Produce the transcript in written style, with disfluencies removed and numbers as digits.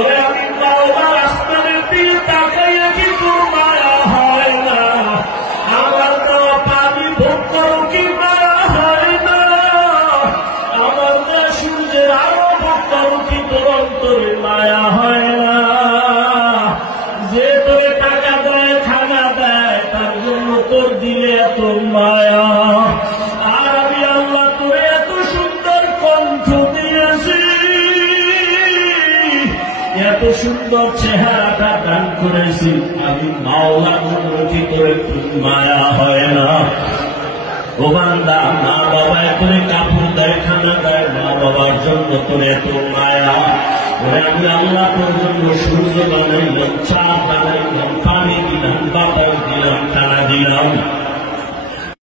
ওরে আমি মাওলার আসমানের দিকে তাকাইয়া কি তোর মায়া হয় না? আমার দেওয়া পানি ভোগ করো কি মায়া হয় না? আমার দেওয়া সূর্যের আলো ভোগ করো কি তোর অন্তরে মায়া হয় না? যে তোরে টাকা দেয় খানা দেয় তার জন্য তোর দিলে এত মায়া, আর আমি আল্লাহ তোরে এত সুন্দর কণ্ঠ দিয়েছি, এত সুন্দর চেহারাটা দান করেছি, আমি মাওলার জন্য কি তোরে মায়া হয় না? ও বান্দা, মা বাবা তোরে কাপড় দেয় খানা দেয়, মা বাবার জন্য তোর এত মায়া। ওরে আমি আল্লাহ তোর জন্য সূর্য বানাইলাম, চাঁদ বানাইলাম, পানি দিলাম, বাতাস দিলাম, তারা দিলাম।